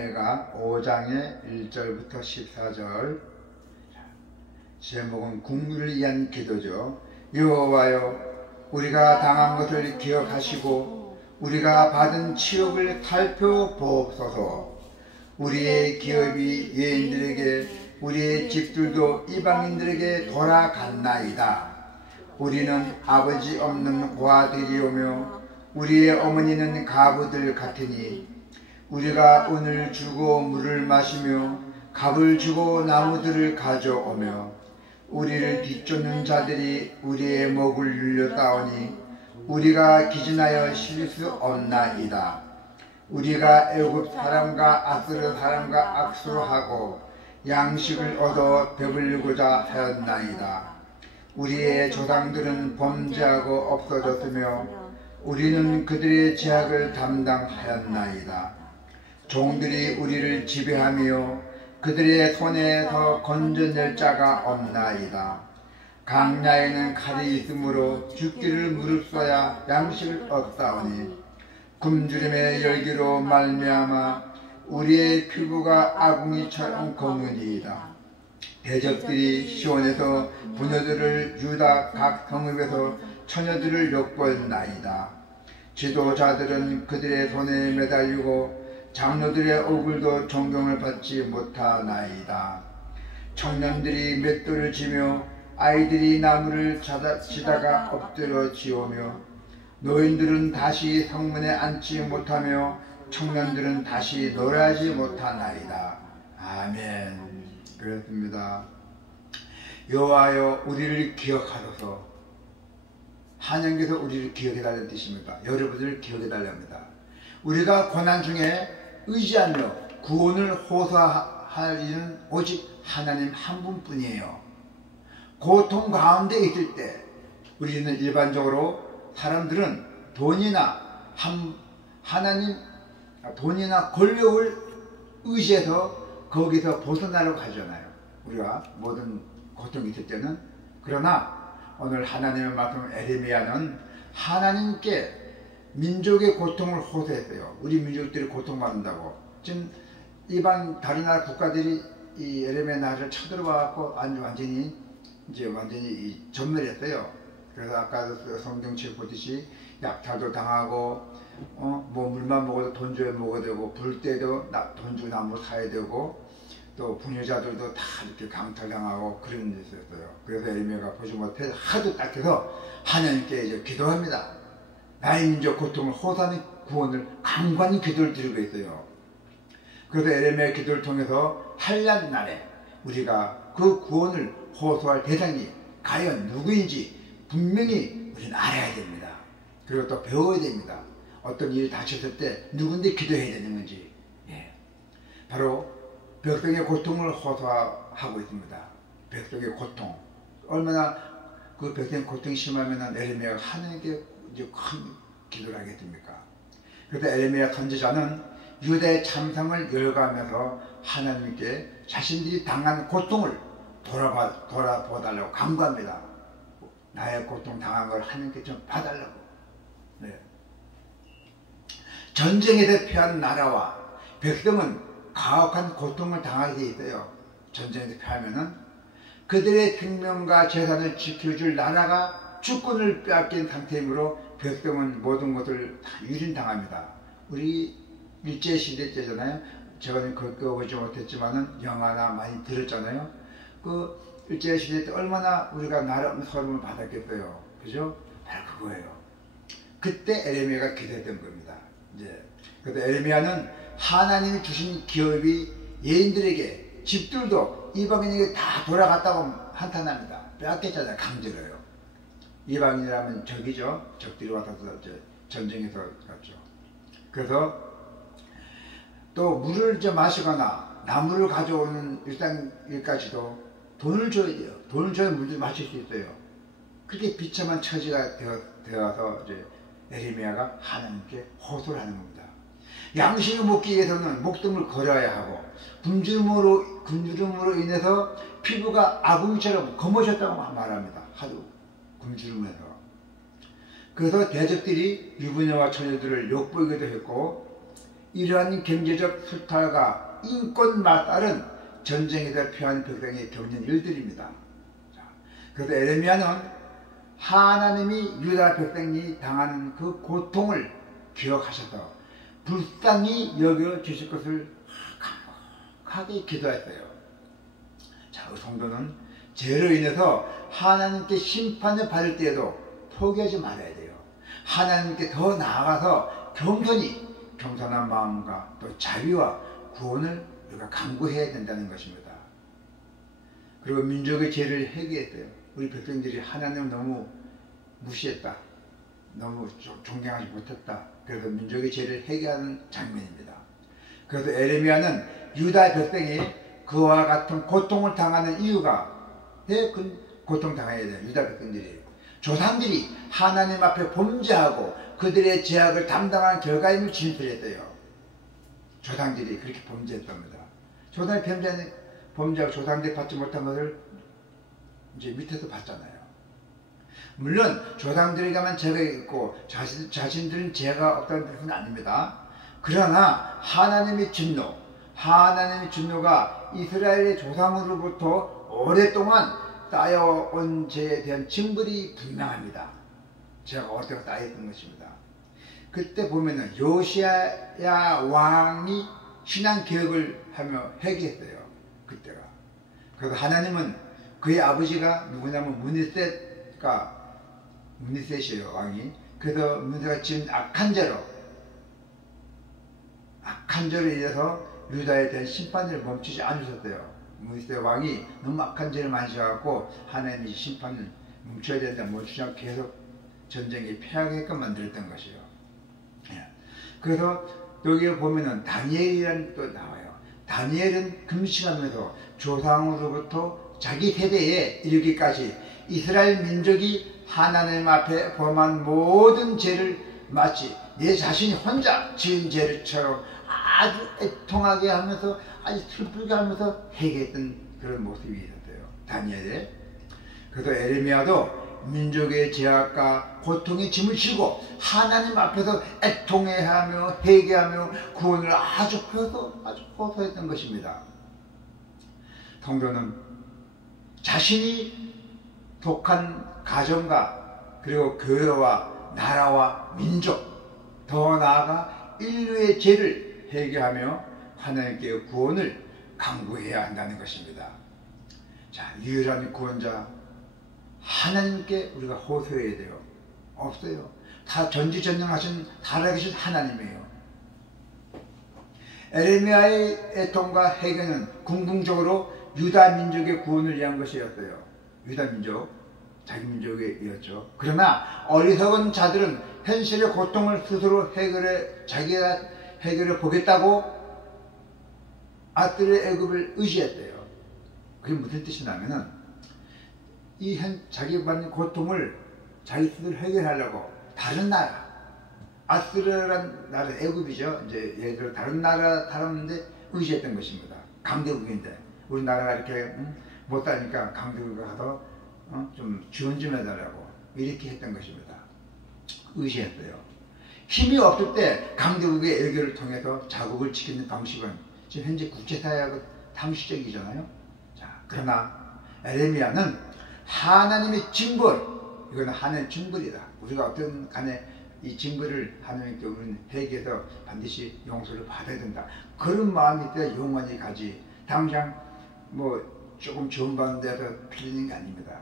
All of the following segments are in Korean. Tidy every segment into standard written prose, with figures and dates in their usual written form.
내가 5장의 1절부터 14절 제목은 국물을 위한 기도죠. 여호와여, 우리가 당한 것을 기억하시고 우리가 받은 치욕을 살펴보옵소서. 우리의 기업이 여인들에게, 우리의 집들도 이방인들에게 돌아갔나이다. 우리는 아버지 없는 고아들이오며 우리의 어머니는 가부들 같으니 우리가 은을 주고 물을 마시며 갑을 주고 나무들을 가져오며 우리를 뒤쫓는 자들이 우리의 목을 눌렸다오니 우리가 기진하여 쉴 수 없나이다. 우리가 애굽 사람과 아스르 사람과 악수하고 양식을 얻어 배불리고자 하였나이다. 우리의 조상들은 범죄하고 없어졌으며 우리는 그들의 죄악을 담당하였나이다. 종들이 우리를 지배하며 그들의 손에서 건져낼 자가 없나이다. 강야에는 칼이 있으므로 죽기를 무릅써야 양식을 얻사오니 굶주림의 열기로 말미암아 우리의 피부가 아궁이처럼 검으니이다. 대적들이 시온에서 부녀들을, 유다 각 성읍에서 처녀들을 욕보였나이다. 지도자들은 그들의 손에 매달리고 장로들의 얼굴도 존경을 받지 못하나이다. 청년들이 맷돌을 지며 아이들이 나무를 치다가 엎드려 지오며 노인들은 다시 성문에 앉지 못하며 청년들은 다시 노래하지 못하나이다. 아멘. 그렇습니다. 여호와여, 우리를 기억하소서. 하나님께서 우리를 기억해달라는 뜻입니다. 여러분들을 기억해달랍니다. 우리가 고난 중에 의지하며 구원을 호소할 이는 오직 하나님 한 분뿐이에요. 고통 가운데 있을 때 우리는 일반적으로 사람들은 돈이나 돈이나 권력을 의지해서 거기서 벗어나려고 하잖아요. 우리가 모든 고통이 있을 때는. 그러나 오늘 하나님의 말씀 에레미야는 하나님께 민족의 고통을 호소했어요. 우리 민족들이 고통받는다고. 지금 이방 다른 나라 국가들이 이 에레미야 나라를 쳐들어와갖고 완전히 전멸했어요. 그래서 아까도 성경책 보듯이 약탈도 당하고, 뭐 물만 먹어도 돈 줘야 먹어야 되고, 불 때도 돈 주고 나무 사야 되고, 또 부녀자들도 다 이렇게 강탈당하고 그런 일이 있었어요. 그래서 에레미야가 보지 못해 하도 딱해서 하나님께 이제 기도합니다. 나의 민족 고통을 호소하는 구원을 간간히 기도를 드리고 있어요. 그래서 에레미야의 기도를 통해서 한란 날에 우리가 그 구원을 호소할 대상이 과연 누구인지 분명히 우리는 알아야 됩니다. 그리고 또 배워야 됩니다. 어떤 일이 닥쳤을 때 누군데 기도해야 되는 건지. 바로 백성의 고통을 호소하고 있습니다. 백성의 고통. 얼마나 그 백성의 고통이 심하면 에레미야가 하나님께 이제 큰 기도를 하게 됩니까? 그래서 에레미야 선지자는 유다의 참상을 열거하면서 하나님께 자신들이 당한 고통을 돌아보달라고 간구합니다. 나의 고통 당한 걸 하나님께 좀 봐달라고. 전쟁에서 피한 나라와 백성은 가혹한 고통을 당하게 돼 있어요. 전쟁에서 피하면은 그들의 생명과 재산을 지켜줄 나라가 주권을 빼앗긴 상태이므로 백성은 모든 것을 다 유린당합니다. 우리 일제시대 때잖아요. 제가 겪어보지 못했지만은 영화나 많이 들었잖아요. 그 일제시대 때 얼마나 우리가 나름 서름을 받았겠어요. 그죠? 바로 그거예요. 그때 에레미야가 기도했던 겁니다. 그래서 에레미야는 하나님이 주신 기업이 예인들에게, 집들도 이방인에게 다 돌아갔다고 한탄합니다. 빼앗겼잖아요. 강제로요. 이방인이라면 적이죠. 적들이 와서 전쟁에서 갔죠. 그래서 또 물을 마시거나 나무를 가져오는 일까지도 돈을 줘야 돼요. 돈을 줘야 물도 마실 수 있어요. 그렇게 비참한 처지가 되어서 이제 에레미야가 하나님께 호소를 하는 겁니다. 양식을 먹기 위해서는 목숨을 걸어야 하고, 굶주림으로 인해서 피부가 아궁이처럼 검어졌다고 말합니다. 하도 굶주림에서. 그래서 대적들이 유부녀와 처녀들을 욕보이기도 했고, 이러한 경제적 수탈과 인권 마살은 전쟁에서 피한 백성이 겪는 일들입니다. 그래서 에레미야는 하나님이 유다 백성이 당하는 그 고통을 기억하셔서 불쌍히 여겨 주실 것을 강하게 기도했어요. 자, 그 성도는 죄로 인해서 하나님께 심판을 받을 때에도 포기하지 말아야 돼요. 하나님께 더 나아가서 겸손한 마음과 또 자비와 구원을 우리가 강구해야 된다는 것입니다. 그리고 민족의 죄를 회개했어요. 우리 백성들이 하나님을 너무 무시했다. 너무 존경하지 못했다. 그래서 민족의 죄를 회개하는 장면입니다. 그래서 에레미야는 유다 백성이 그와 같은 고통을 당하는 이유가 왜 고통당해야 돼요? 유다 백성들이 조상들이 하나님 앞에 범죄하고 그들의 죄악을 담당한 결과임을 진술했어요. 조상들이 그렇게 범죄했답니다. 조상이 범죄하고 조상들이 받지 못한 것을 이제 밑에서 받잖아요. 물론 조상들에게만 죄가 있고 자신들은 죄가 없다는 뜻은 아닙니다. 그러나 하나님의 진노가 이스라엘의 조상으로부터 오랫동안 쌓여온 죄에 대한 징벌이 분명합니다. 죄가 오랫동안 쌓여있던 것입니다. 그때 보면은 요시야 왕이 신앙개혁을 하며 회개했어요. 그때가. 그래서 하나님은 그의 아버지가 누구냐면 문이셋이에요, 왕이. 그래서 문이셋가 지은 악한 죄로 인해서 유다에 대한 심판을 멈추지 않으셨어요. 문이셋 왕이 너무 악한 죄를 많이 지어갖고 하나님이 심판을 멈춰야 된다, 멈추지 않고 계속 전쟁에 패하게끔 만들었던 것이에요. 그래서 여기 보면은 다니엘이라는 또 나와요. 다니엘은 금식하면서 조상으로부터 자기 세대에 이르기까지 이스라엘 민족이 하나님 앞에 범한 모든 죄를 마치 내 자신이 혼자 지은 죄를처럼 아주 애통하게 하면서 아주 슬프게 하면서 회개했던 그런 모습이 있었어요. 다니엘에. 그래서 에레미야도 민족의 죄악과 고통의 짐을 지고 하나님 앞에서 애통해하며 회개하며 구원을 아주 호소했던 것입니다. 성도는 자신이 속한 가정과 그리고 교회와 나라와 민족, 더 나아가 인류의 죄를 회개하며 하나님께 구원을 강구해야 한다는 것입니다. 자, 유일한 구원자 하나님께 우리가 호소해야 돼요. 없어요. 다 전지전능하신 살아계신 하나님이에요. 에레미야의 애통과 회개는 궁극적으로 유다 민족의 구원을 위한 것이었어요. 유다 민족, 자기 민족이었죠. 그러나 어리석은 자들은 현실의 고통을 스스로 자기가 해결해 보겠다고 아들의 애굽을 의지했대요. 그게 무슨 뜻이냐면은 자기 받는 고통을 자기 스스로 해결하려고 다른 나라, 아스르란 나라, 애굽이죠. 이제 예를 들어 다른 나라 사람인데 의지했던 것입니다. 강대국인데 우리나라가 이렇게 못 사니까 강대국에 가서 좀 지원 좀 해달라고 이렇게 했던 것입니다. 의지했어요. 힘이 없을 때 강대국의 애교를 통해서 자국을 지키는 방식은 지금 현재 국제사회하고 상식적이잖아요. 자, 그러나 에레미야는 하나님의 징벌, 이거는 하나님의 징벌이다. 우리가 어떤 간에 이 징벌을 하나님께 우리는 회개해서 반드시 용서를 받아야 된다. 그런 마음이 있어야 영원히 가지. 당장 조금 좋은 반대에서 풀리는 게 아닙니다.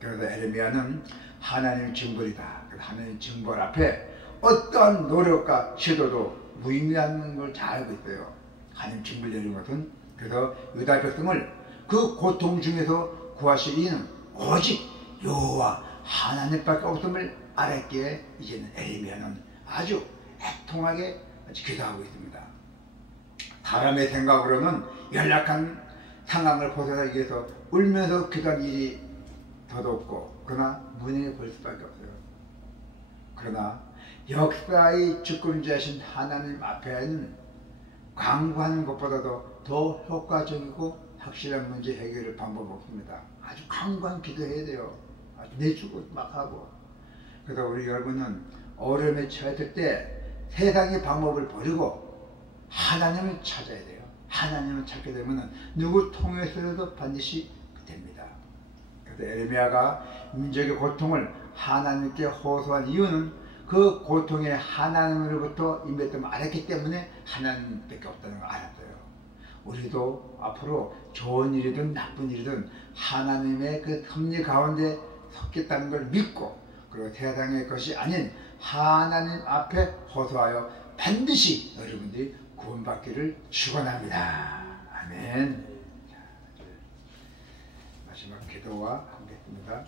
그래서 에레미야는 하나님의 징벌이다. 그래서 하나님의 징벌 앞에 어떠한 노력과 시도도 무의미한 걸 잘 알고 있어요. 하나님 징벌 내린 것은. 그래서 유다 백성을 그 고통 중에서 구하실 이는 오직 여호와 하나님밖에 없음을 알았기에 이제는 에레미야는 아주 애통하게 기도하고 있습니다. 사람의 생각으로는 연약한 상황을 벗어나기 위해서 울면서 기도한 일이 더도 없고, 그러나 무능해 보일 수밖에 없어요. 그러나 역사의 주권자이신 하나님 앞에는 강구하는 것보다도 더 효과적이고 확실한 문제 해결의 방법이 없습니다. 아주 강구한 기도해야 돼요. 아주 내주고 막 하고. 그래서 우리 여러분은 어려움에 처했을 때 세상의 방법을 버리고 하나님을 찾아야 돼요. 하나님을 찾게 되면 누구 통해서도 반드시 됩니다. 그래서 에레미야가 민족의 고통을 하나님께 호소한 이유는 그 고통에 하나님으로부터 임했음을 알았기 때문에 하나님밖에 없다는 걸 알았어요. 우리도 앞으로 좋은 일이든 나쁜 일이든 하나님의 그 섭리 가운데 섰겠다는 걸 믿고, 그리고 세상의 것이 아닌 하나님 앞에 호소하여 반드시 여러분들이 구원받기를 축원합니다. 아멘. 마지막 기도와 하겠습니다.